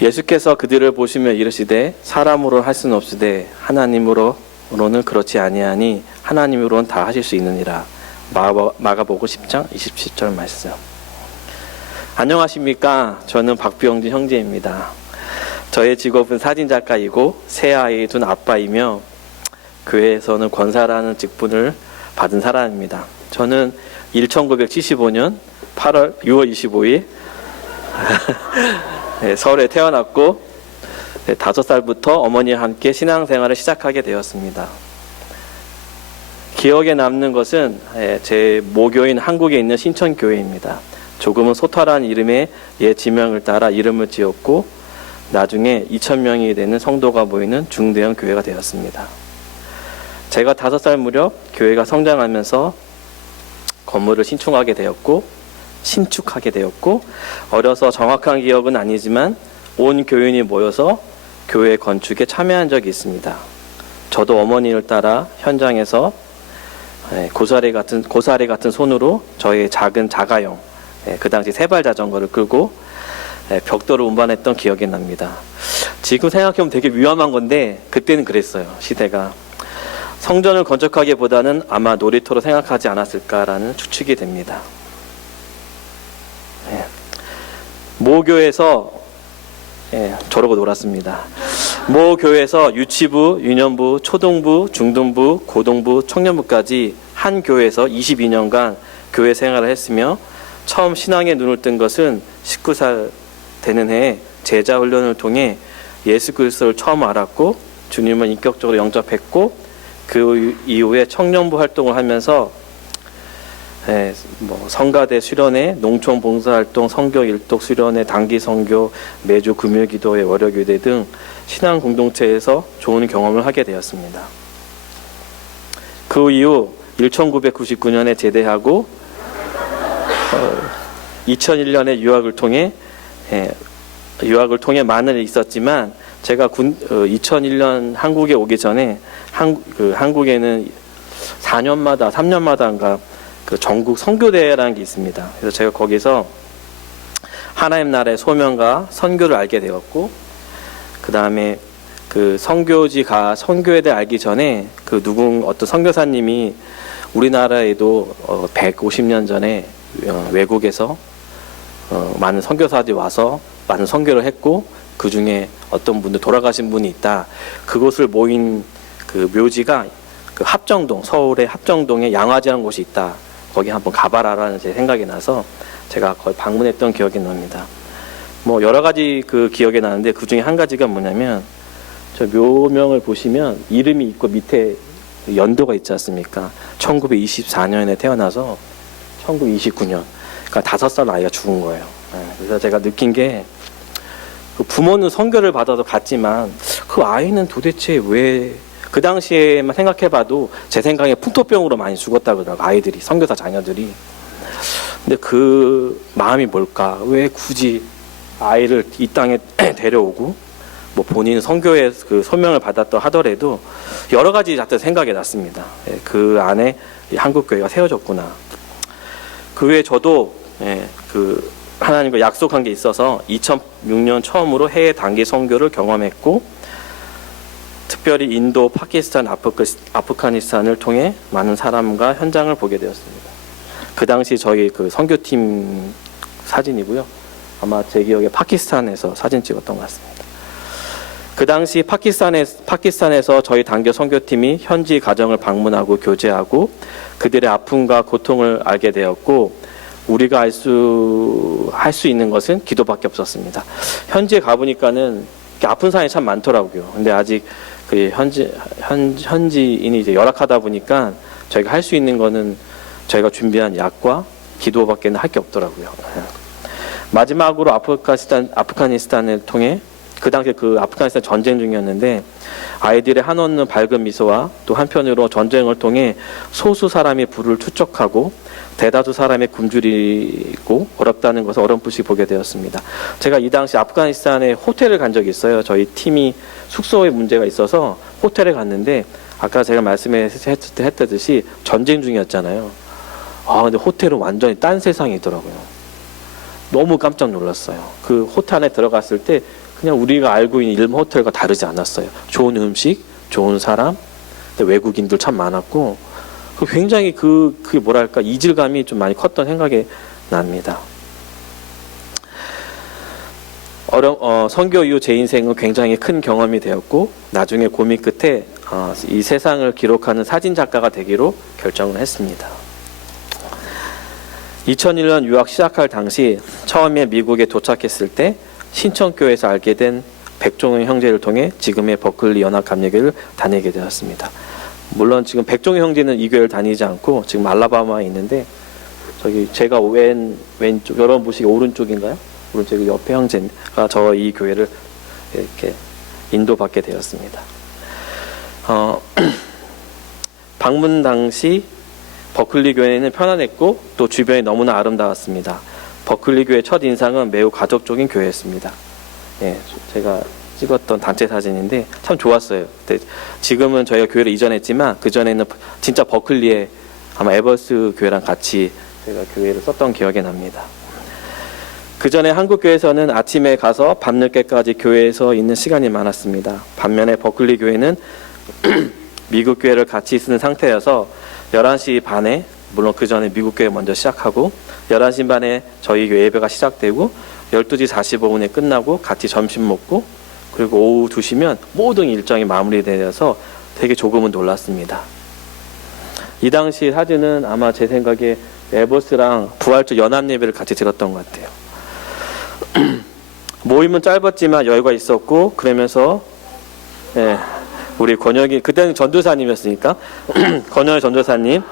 예수께서 그들을 보시며 이르시되 사람으로 할 수는 없으되 하나님으로는 그렇지 아니하니 하나님으로는 다 하실 수 있느니라. 마가복음 10장 27절 말씀. 안녕하십니까? 저는 박병진 형제입니다. 저의 직업은 사진작가이고 세 아이 둔 아빠이며 교회에서는 권사라는 직분을 받은 사람입니다. 저는 1975년 6월 25일 서울에 태어났고 5살부터 어머니와 함께 신앙생활을 시작하게 되었습니다. 기억에 남는 것은 제 모교인 한국에 있는 신천교회입니다. 조금은 소타라는 이름의 옛 지명을 따라 이름을 지었고 나중에 2,000명이 되는 성도가 모이는 중대형 교회가 되었습니다. 제가 5살 무렵 교회가 성장하면서 건물을 신축하게 되었고 어려서 정확한 기억은 아니지만 온 교인이 모여서 교회 건축에 참여한 적이 있습니다. 저도 어머니를 따라 현장에서 고사리 같은 손으로 저의 작은 자가용, 그 당시 세발 자전거를 끌고 벽돌을 운반했던 기억이 납니다. 지금 생각해보면 되게 위험한 건데 그때는 그랬어요. 시대가. 성전을 건축하기보다는 아마 놀이터로 생각하지 않았을까라는 추측이 됩니다. 모교에서 저러고 놀았습니다. 모교에서 유치부, 유년부, 초등부, 중등부, 고등부, 청년부까지 한 교회에서 22년간 교회 생활을 했으며 처음 신앙에 눈을 뜬 것은 19살 되는 해에 제자 훈련을 통해 예수 그리스도를 처음 알았고 주님을 인격적으로 영접했고 그 이후에 청년부 활동을 하면서 성가대 수련회, 농촌 봉사활동, 성교 일독 수련회, 단기 선교, 매주 금요기도회, 월요교대 등 신앙 공동체에서 좋은 경험을 하게 되었습니다. 그 이후 1999년에 제대하고 2001년에 유학을 통해 많은 일이 있었지만 제가 2001년 한국에 오기 전에 한국에는 3년마다인가 그 전국 선교대회라는 게 있습니다. 그래서 제가 거기서 하나님 나라의 소명과 선교를 알게 되었고, 그 다음에 그 선교에 대해 알기 전에 어떤 선교사님이 우리나라에도 150년 전에 외국에서 많은 선교사들이 와서 많은 선교를 했고 그 중에 어떤 분들 돌아가신 분이 있다. 그곳을 모인 그 묘지가 그 합정동, 서울의 합정동에 양화지라는 곳이 있다. 거기 한번 가봐라라는 제 생각이 나서 제가 거기 방문했던 기억이 납니다. 여러 가지 그 기억이 나는데 그 중에 한 가지가 뭐냐면 저 묘명을 보시면 이름이 있고 밑에 연도가 있지 않습니까? 1924년에 태어나서 1929년, 그러니까 5살 아이가 죽은 거예요. 그래서 제가 느낀 게 부모는 선교를 받아서 갔지만 그 아이는 도대체 왜 그 당시에만 생각해봐도 제 생각에 풍토병으로 많이 죽었다 그러더라고요. 아이들이, 선교사 자녀들이. 근데 그 마음이 뭘까? 왜 굳이 아이를 이 땅에 데려오고 본인은 선교의 그 소명을 받았다 하더라도 여러 가지 자꾸 생각이 났습니다. 그 안에 한국 교회가 세워졌구나. 그 외에 저도 그 하나님과 약속한 게 있어서 2006년 처음으로 해외 단기 선교를 경험했고, 특별히 인도, 파키스탄, 아프가니스탄을 통해 많은 사람과 현장을 보게 되었습니다. 그 당시 저희 그 선교팀 사진이고요. 아마 제 기억에 파키스탄에서 사진 찍었던 것 같습니다. 그 당시 파키스탄에서 저희 단교 선교팀이 현지 가정을 방문하고 교제하고 그들의 아픔과 고통을 알게 되었고, 우리가 할 수 있는 것은 기도밖에 없었습니다. 현지에 가보니까는 아픈 사람이 참 많더라고요. 근데 아직 그 현지인이 이제 열악하다 보니까 저희가 할 수 있는 거는 저희가 준비한 약과 기도밖에 할 게 없더라고요. 마지막으로 아프가니스탄을 통해 그 당시에 그 아프가니스탄 전쟁 중이었는데 아이들의 한없는 밝은 미소와 또 한편으로 전쟁을 통해 소수 사람이 불을 추적하고 대다수 사람의 굶주리고 어렵다는 것을 어렴풋이 보게 되었습니다. 제가 이 당시 아프가니스탄에 호텔을 간 적이 있어요. 저희 팀이 숙소에 문제가 있어서 호텔에 갔는데 아까 제가 말씀했듯이 전쟁 중이었잖아요. 근데 호텔은 완전히 딴 세상이더라고요. 너무 깜짝 놀랐어요. 그 호텔 안에 들어갔을 때 그냥 우리가 알고 있는 일본 호텔과 다르지 않았어요. 좋은 음식, 좋은 사람, 외국인들 참 많았고, 굉장히 그게 뭐랄까, 이질감이 좀 많이 컸던 생각이 납니다. 선교 이후 제 인생은 굉장히 큰 경험이 되었고, 나중에 고민 끝에 이 세상을 기록하는 사진 작가가 되기로 결정을 했습니다. 2001년 유학 시작할 당시 처음에 미국에 도착했을 때 신천교회에서 알게 된 백종영 형제를 통해 지금의 버클리 연합감리교회를 다니게 되었습니다. 물론 지금 백종영 형제는 이 교회를 다니지 않고 지금 알라바마에 있는데, 저기 제가 왼쪽, 여러분 보시기 오른쪽인가요? 오른쪽 옆에 형제가 저 이 교회를 이렇게 인도받게 되었습니다. 방문 당시 버클리 교회는 편안했고 또 주변이 너무나 아름다웠습니다. 버클리 교회 첫 인상은 매우 가족적인 교회였습니다. 예, 제가 찍었던 단체 사진인데 참 좋았어요. 근데 지금은 저희가 교회를 이전했지만 그 전에는 진짜 버클리에 아마 에버스 교회랑 같이 제가 교회를 썼던 기억이 납니다. 그 전에 한국 교회에서는 아침에 가서 밤늦게까지 교회에서 있는 시간이 많았습니다. 반면에 버클리 교회는 미국 교회를 같이 쓰는 상태여서 11시 반에, 물론 그 전에 미국 교회 먼저 시작하고 11시 반에 저희 교회 예배가 시작되고 12시 45분에 끝나고 같이 점심 먹고, 그리고 오후 2시면 모든 일정이 마무리되어서 되게 조금은 놀랐습니다. 이 당시 사진은 아마 제 생각에 에버스랑 부활절 연합 예배를 같이 드렸던 것 같아요. 모임은 짧았지만 여유가 있었고, 그러면서 우리 권혁이, 그때는 전도사님이었으니까 권혁이 전도사님,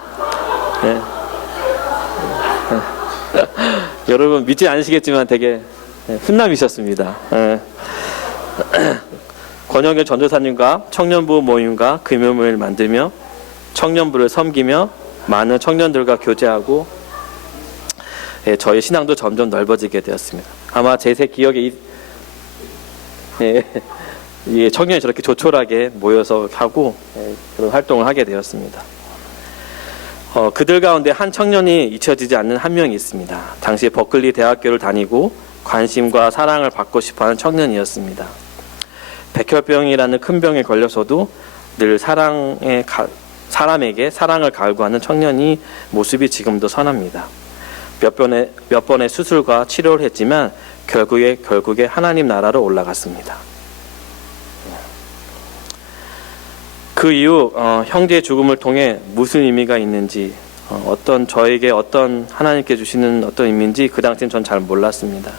여러분 믿지 않으시겠지만 되게 훈남이셨습니다. 권혁이 전도사님과 청년부 모임과 금요 모임을 만들며 청년부를 섬기며 많은 청년들과 교제하고, 저희 신앙도 점점 넓어지게 되었습니다. 아마 제 기억에 청년이 저렇게 조촐하게 모여서 하고 그런 활동을 하게 되었습니다. 그들 가운데 한 청년이 잊혀지지 않는 한 명이 있습니다. 당시 버클리 대학교를 다니고 관심과 사랑을 받고 싶어하는 청년이었습니다. 백혈병이라는 큰 병에 걸려서도 늘 사람에게 사랑을 갈구하는 청년이 모습이 지금도 선합니다. 몇 번의 수술과 치료를 했지만 결국에 하나님 나라로 올라갔습니다. 그 이후 형제의 죽음을 통해 무슨 의미가 있는지, 저에게 어떤 하나님께 주시는 어떤 의미인지 그 당시엔 전 잘 몰랐습니다.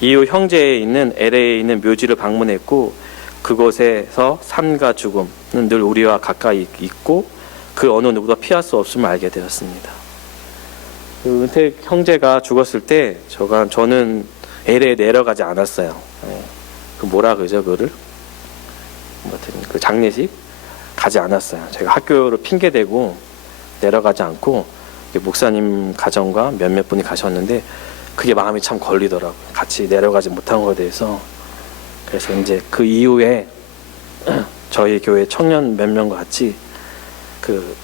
이후 형제에 있는 LA에 있는 묘지를 방문했고, 그곳에서 삶과 죽음은 늘 우리와 가까이 있고 그 어느 누구도 피할 수 없음을 알게 되었습니다. 그 은택 형제가 죽었을 때 저는 LA에 내려가지 않았어요. 그 뭐라 그러죠, 그거를? 그 장례식 가지 않았어요. 제가 학교를 핑계대고 내려가지 않고 목사님 가정과 몇몇 분이 가셨는데 그게 마음이 참 걸리더라고요. 같이 내려가지 못한 것에 대해서. 그래서 이제 그 이후에 저희 교회 청년 몇 명과 같이 그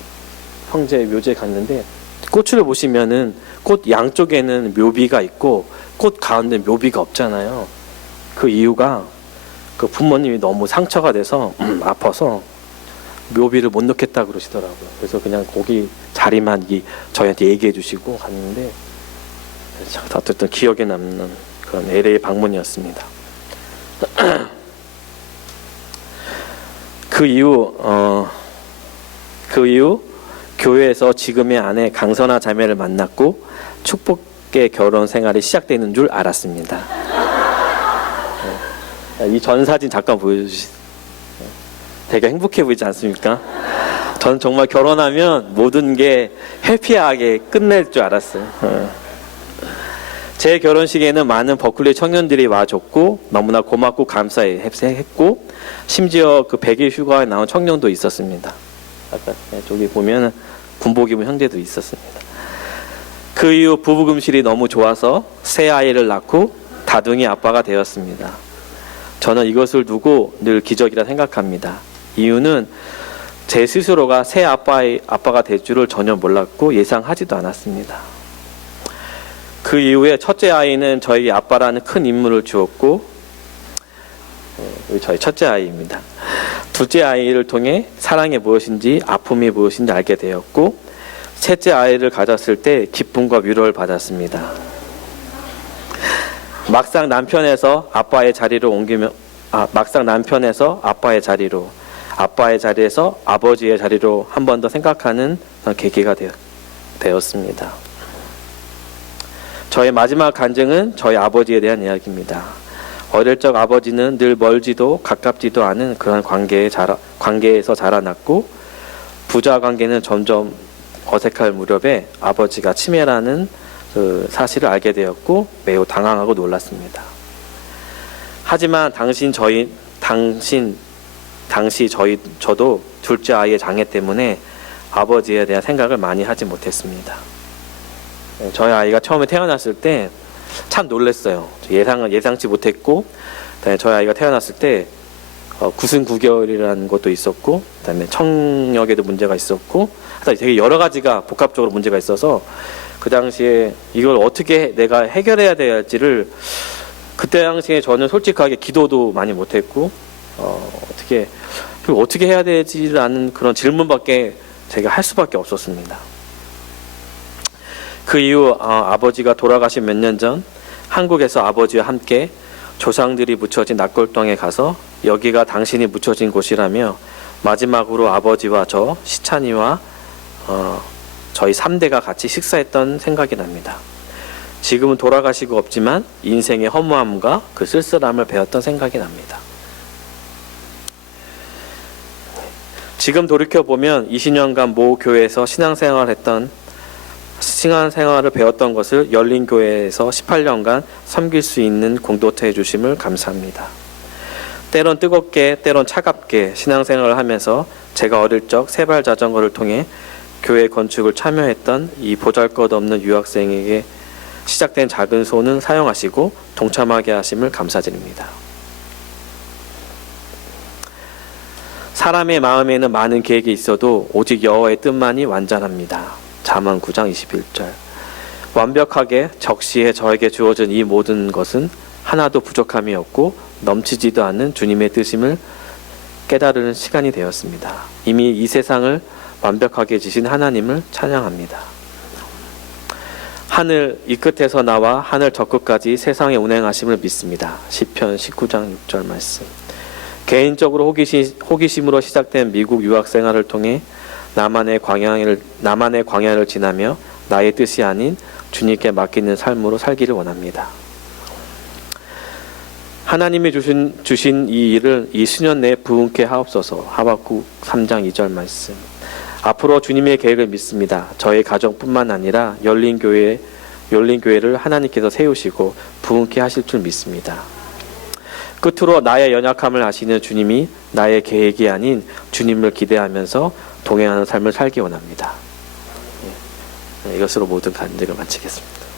형제 묘지에 갔는데, 꽃을 보시면은 꽃 양쪽에는 묘비가 있고 꽃 가운데 묘비가 없잖아요. 그 이유가 그 부모님이 너무 상처가 돼서 아파서 묘비를 못 넣겠다 그러시더라고요. 그래서 그냥 거기 자리만 저희한테 얘기해 주시고 갔는데, 어쨌든 기억에 남는 그런 LA 방문이었습니다. 그 이후 교회에서 지금의 아내 강선아 자매를 만났고 축복의 결혼 생활이 시작되는 줄 알았습니다. 이 전 사진 잠깐 보여주시죠. 되게 행복해 보이지 않습니까? 저는 정말 결혼하면 모든 게 해피하게 끝낼 줄 알았어요. 제 결혼식에는 많은 버클리 청년들이 와줬고 너무나 고맙고 감사했고, 심지어 그 100일 휴가에 나온 청년도 있었습니다. 아까 저기 보면 군복 입은 형제도 있었습니다. 그 이후 부부금실이 너무 좋아서 새 아이를 낳고 다둥이 아빠가 되었습니다. 저는 이것을 두고 늘 기적이라 생각합니다. 이유는 제 스스로가 새 아빠가 될 줄을 전혀 몰랐고 예상하지도 않았습니다. 그 이후에 첫째 아이는 저희 아빠라는 큰 인물을 주었고, 저희 첫째 아이입니다. 둘째 아이를 통해 사랑이 무엇인지 아픔이 무엇인지 알게 되었고 셋째 아이를 가졌을 때 기쁨과 위로를 받았습니다. 막상 남편에서 아빠의 자리로 아빠의 자리에서 아버지의 자리로 한 번 더 생각하는 계기가 되었습니다. 저의 마지막 간증은 저희 아버지에 대한 이야기입니다. 어릴 적 아버지는 늘 멀지도 가깝지도 않은 그런 관계에서 자라났고 부자 관계는 점점 어색할 무렵에 아버지가 치매라는 그 사실을 알게 되었고 매우 당황하고 놀랐습니다. 하지만 저도 둘째 아이의 장애 때문에 아버지에 대한 생각을 많이 하지 못했습니다. 저희 아이가 처음에 태어났을 때 참 놀랐어요. 예상치 못했고, 그다음에 저희 아이가 태어났을 때 구순 구결이라는 것도 있었고, 그다음에 청력에도 문제가 있었고, 되게 여러 가지가 복합적으로 문제가 있어서 그 당시에 이걸 어떻게 내가 해결해야 될지를 그때 당시에 저는 솔직하게 기도도 많이 못했고, 어떻게 해야 되지라는 그런 질문밖에 제가 할 수밖에 없었습니다. 그 이후 아버지가 돌아가신 몇 년 전 한국에서 아버지와 함께 조상들이 묻혀진 낙골동에 가서 여기가 당신이 묻혀진 곳이라며 마지막으로 아버지와 저 시찬이와 저희 3대가 같이 식사했던 생각이 납니다. 지금은 돌아가시고 없지만 인생의 허무함과 그 쓸쓸함을 배웠던 생각이 납니다. 지금 돌이켜보면 20년간 모 교회에서 신앙생활을 배웠던 것을 열린교회에서 18년간 섬길 수 있는 공동체해 주심을 감사합니다. 때론 뜨겁게 때론 차갑게 신앙생활을 하면서 제가 어릴 적 세발 자전거를 통해 교회 건축을 참여했던 이 보잘것없는 유학생에게 시작된 작은 소는 사용하시고 동참하게 하심을 감사드립니다. 사람의 마음에는 많은 계획이 있어도 오직 여호와의 뜻만이 완전합니다. 잠언 9장 21절. 완벽하게 적시에 저에게 주어진 이 모든 것은 하나도 부족함이 없고 넘치지도 않는 주님의 뜻임을 깨달은 시간이 되었습니다. 이미 이 세상을 완벽하게 지신 하나님을 찬양합니다. 하늘 이 끝에서 나와 하늘 저 끝까지 세상에 운행하심을 믿습니다. 시편 19장 6절 말씀. 개인적으로 호기심으로 시작된 미국 유학 생활을 통해 나만의 광야를 지나며 나의 뜻이 아닌 주님께 맡기는 삶으로 살기를 원합니다. 하나님이 주신 이 일을 이 수년 내에 부흥케 하옵소서. 하박국 3장 2절 말씀. 앞으로 주님의 계획을 믿습니다. 저의 가정뿐만 아니라 열린교회를 하나님께서 세우시고 부흥케 하실 줄 믿습니다. 끝으로 나의 연약함을 아시는 주님이 나의 계획이 아닌 주님을 기대하면서 동행하는 삶을 살기 원합니다. 이것으로 모든 간증을 마치겠습니다.